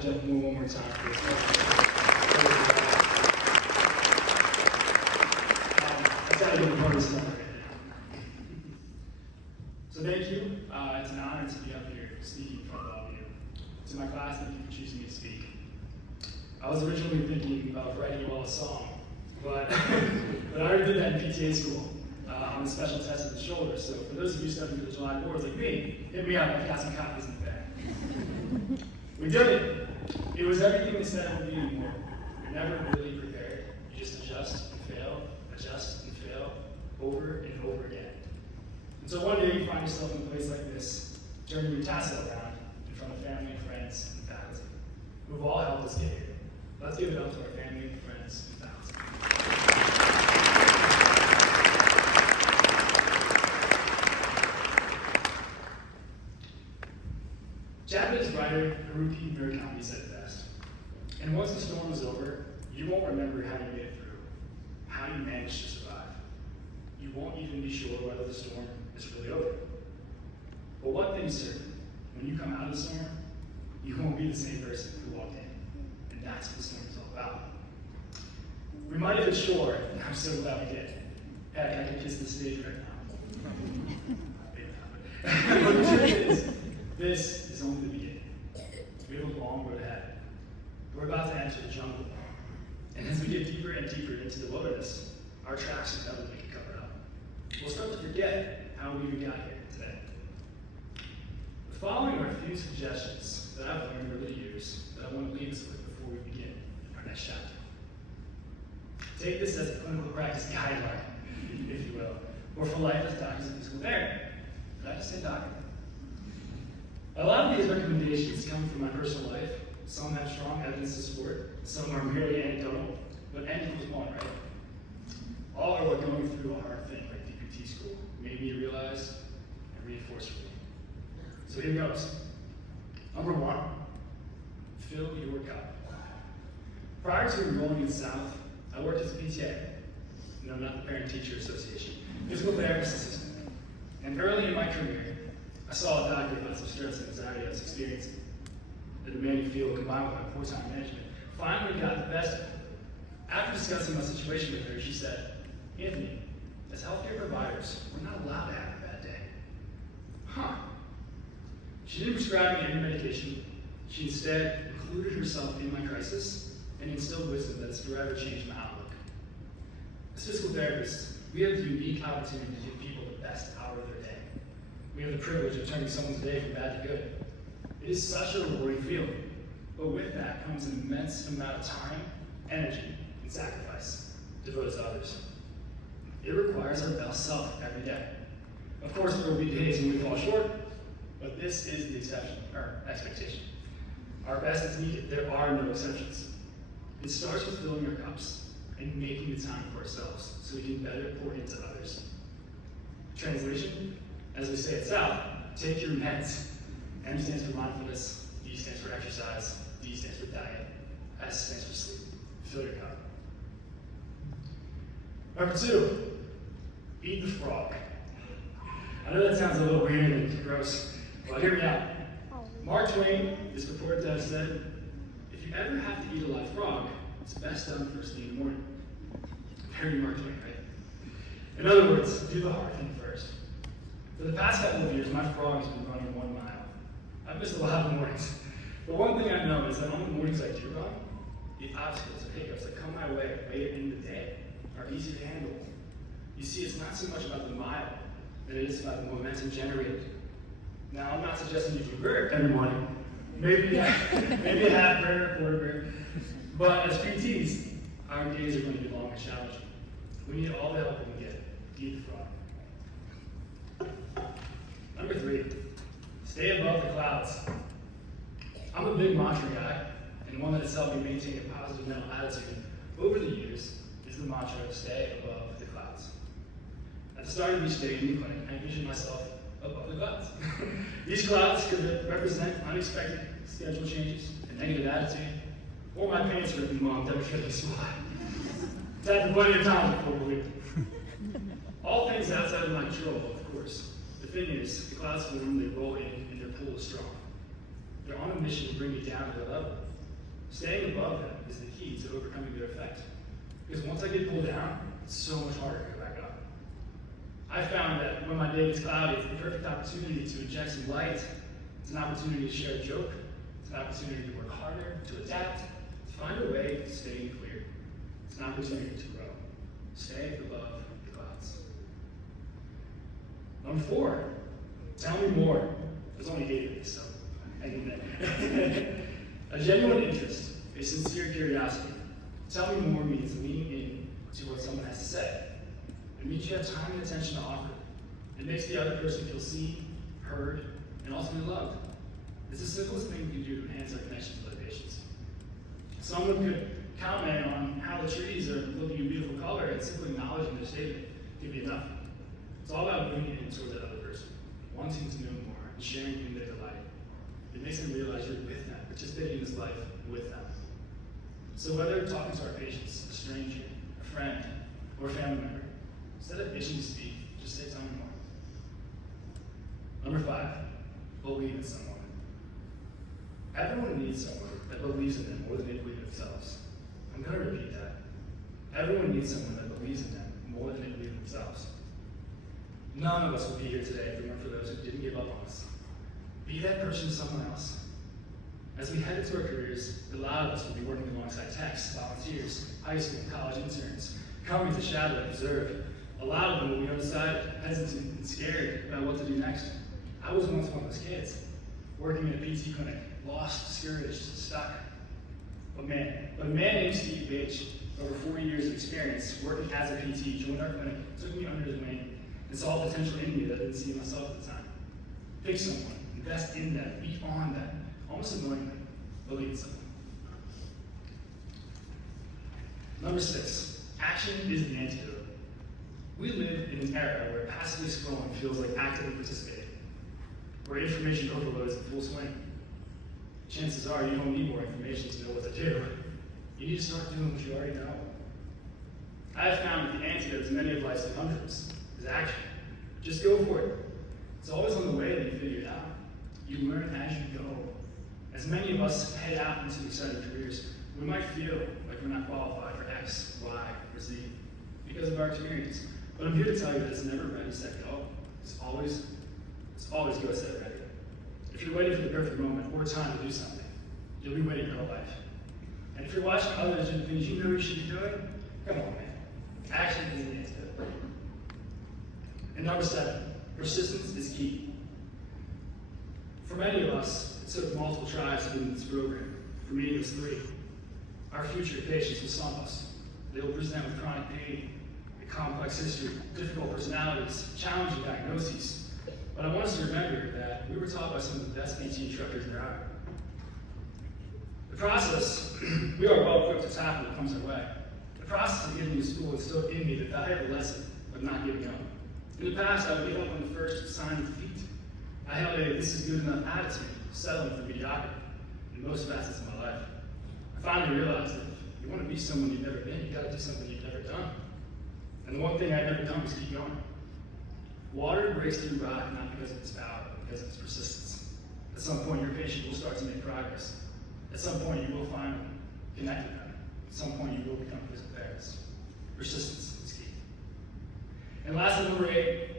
to jump one more time for this. That's how to get the party started. So thank you. It's an honor to be up here speaking in front of all of you. To my class, thank you for choosing me to speak. I was originally thinking of writing you all a song, but I already did that in PTA school on the special test of the shoulder. So for those of you studying for the July boards like me, hit me up. I've got some copies in the bag. We did it. It was everything they said it would be and more. You're never really prepared. You just adjust and fail, over and over again. And so one day you find yourself in a place like this, turning your tassel around in front of family, friends, and faculty, who have all helped us get here. Let's give it up to our family, friends, and faculty. Japanese writer Haruki Murakami said it best. And once the storm is over, you won't remember how you made it through, how you managed to survive. You won't even be sure whether the storm is really over. But one thing is certain, when you come out of the storm, you won't be the same person who walked in. And that's what the storm is all about. We might have been sure, and I'm so glad we did. Heck, I could kiss the stage right now. But the truth is, this is only the beginning. We have a long road ahead. We're about to enter the jungle. And as we get deeper and deeper into the wilderness, our tracks will never make it cover up. We'll start to forget how we even got here today. The following are a few suggestions that I've learned over the years that I want to leave us with before we begin our next chapter. Take this as a clinical practice guideline, if you will, or for life as doctors of physical therapy. Did I just say doctor? A lot of these recommendations come from my personal life. Some have strong evidence to support, some are merely anecdotal, but N equals 1, right? All are what going through a hard thing like DPT school made me realize and reinforce for me. So here goes. Number 1, fill your cup. Prior to enrolling in South, I worked as a PTA. No, not the Parent Teacher Association. Physical therapist assistant. And early in my career, I saw a doctor about some stress and anxiety I was experiencing. The demanding field combined with my poor time management finally got the best of me. After discussing my situation with her, she said, Anthony, as healthcare providers, we're not allowed to have a bad day. Huh. She didn't prescribe me any medication. She instead included herself in my crisis and instilled wisdom that has forever changed my outlook. As physical therapists, we have the unique opportunity to give people the best hour of their day. We have the privilege of turning someone's day from bad to good. It is such a rewarding feeling, but with that comes an immense amount of time, energy, and sacrifice devoted to others. It requires our best self every day. Of course, there will be days when we fall short, but this is the exception, or expectation. Our best is needed. There are no exceptions. It starts with filling our cups and making the time for ourselves so we can better pour into others. Translation, as we say at South, take your meds. M stands for mindfulness, D stands for exercise, D stands for diet, S stands for sleep. Fill your cup. Number 2, eat the frog. I know that sounds a little weird and gross, but hear me out. Mark Twain is reported to have said, if you ever have to eat a live frog, it's best done first thing in the morning. Very Mark Twain, right? In other words, do the hard thing first. For the past couple of years, my frog has been running 1 mile. I've missed a lot of mornings. But one thing I know is that on the mornings I do run, the obstacles and hiccups that come my way later in the day are easy to handle. You see, it's not so much about the mile than it is about the momentum generated. Now, I'm not suggesting you do vert every morning. Maybe a half vert or quarter vert. But as PTs, our days are going to be long and challenging. We need all the help we can get. Eat the frog. Number 3, stay above the clouds. I'm a big mantra guy, and one that has helped me maintain a positive mental attitude over the years is the mantra of stay above the clouds. At the start of each day in the clinic, I envision myself above the clouds. These clouds could represent unexpected schedule changes, a negative attitude, or my pants ripping while I'm demonstrating squat. It's happened plenty of times before, believe it. All things outside of my control, of course. The thing is, the clouds form, they roll in, and their pull is strong. They're on a mission to bring me down to their level, Staying above them is the key to overcoming their effect. Because once I get pulled down, it's so much harder to go back up. I found that when my day gets cloudy, it's the perfect opportunity to inject some light. It's an opportunity to share a joke. It's an opportunity to work harder, to adapt, to find a way to stay clear. It's an opportunity to grow. Stay above the clouds. Number 4, tell me more. There's only 8 of these, so hang in there. A genuine interest, a sincere curiosity. Tell me more means leaning in to what someone has to say. It means you have time and attention to offer. It makes the other person feel seen, heard, and ultimately loved. It's the simplest thing we can do to enhance our connection to other patients. Someone could comment on how the trees are looking in beautiful color, and simply acknowledging their statement could be enough. It's all about bringing it in toward that other person, wanting to know more, and sharing in their delight. It makes them realize you're with them, participating in this life with them. So whether talking to our patients, a stranger, a friend, or a family member, instead of itching to speak, just say, tell me more. Number 5, believe in someone. Everyone needs someone that believes in them more than they believe in themselves. I'm going to repeat that. Everyone needs someone that believes in them more than they believe in themselves. None of us would be here today if it weren't for those who didn't give up on us. Be that person to someone else. As we head into our careers, a lot of us will be working alongside techs, volunteers, high school and college interns, coming to shadow and observe. A lot of them will be undecided, hesitant, and scared about what to do next. I was once one of those kids, working in a PT clinic, lost, discouraged, stuck. But a man named Steve Bache, over 40 years of experience working as a PT, joined our clinic, took me under his wing, and saw potential in me that I didn't see myself at the time. Pick someone, invest in them, be on them, almost annoyingly, believe in someone. Number 6, action is the antidote. We live in an era where passively scrolling feels like actively participating, where information overload is in full swing. Chances are you don't need more information to know what to do. You need to start doing what you already know. I have found that the antidote to many of life's conundrums is action. Just go for it. It's always on the way that you figure it out. You learn as you go. As many of us head out into exciting careers, we might feel like we're not qualified for X, Y, or Z because of our experience. But I'm here to tell you that it's never ready, set, go. It's always go, set, ready. If you're waiting for the perfect moment or time to do something, you'll be waiting your whole life. And if you're watching others do things you know you should be doing, come on, man. Action is the antidote. And number 7, persistence is key. For many of us, it took multiple tries to get into this program. For me, it was 3. Our future patients will stump us. They will present with chronic pain, a complex history, difficult personalities, challenging diagnoses. But I want us to remember that we were taught by some of the best PT instructors there are. The process, we are well equipped to tackle what comes our way. The process of getting to school instilled in me the valuable lesson of not giving up. In the past, I would give up on the first sign of defeat. I held a this is good enough attitude, settling for mediocrity in most facets of my life. I finally realized that if you want to be someone you've never been, you've got to do something you've never done. And the one thing I've never done was keep going. Water breaks through rock not because of its power, but because of its persistence. At some point, your patient will start to make progress. At some point, you will find them, connect with them. At some point, you will become physical therapists. Persistence is key. And lastly, number 8,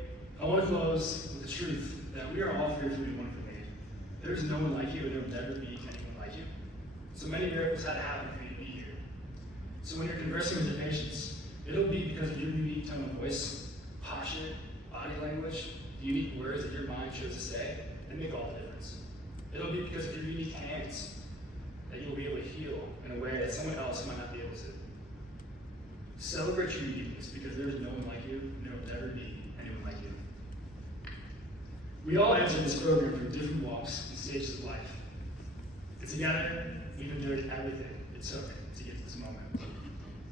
I want to close with the truth that we are all fearfully and wonderfully made. There is no one like you, and there will never be anyone like you. So many miracles had to happen for you to be here. So when you're conversing with your patients, it'll be because of your unique tone of voice, posture, body language, the unique words that your mind chose to say, that make all the difference. It'll be because of your unique hands that you'll be able to heal in a way that someone else might not be able to. Celebrate your uniqueness because there is no one like you, and there will never be anyone like you. We all enter this program through different walks and stages of life. And together, we've endured everything it took to get to this moment.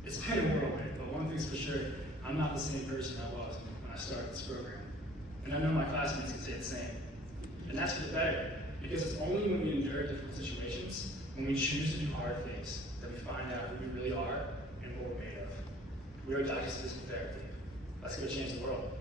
It's been a whirlwind, but one thing's for sure, I'm not the same person I was when I started this program. And I know my classmates can say the same. And that's for the better, because it's only when we endure difficult situations, when we choose to do hard things, that we find out who we really are and what we're made of. We are doctors of physical therapy. Let's go change the world.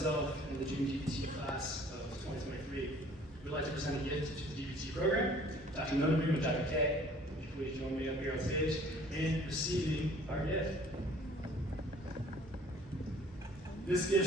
myself and the June DPT class of 2023, we'd like to present a gift to the DPT program. Dr. Notably with Dr. K, would you please join me up here on stage in receiving our gift. This gift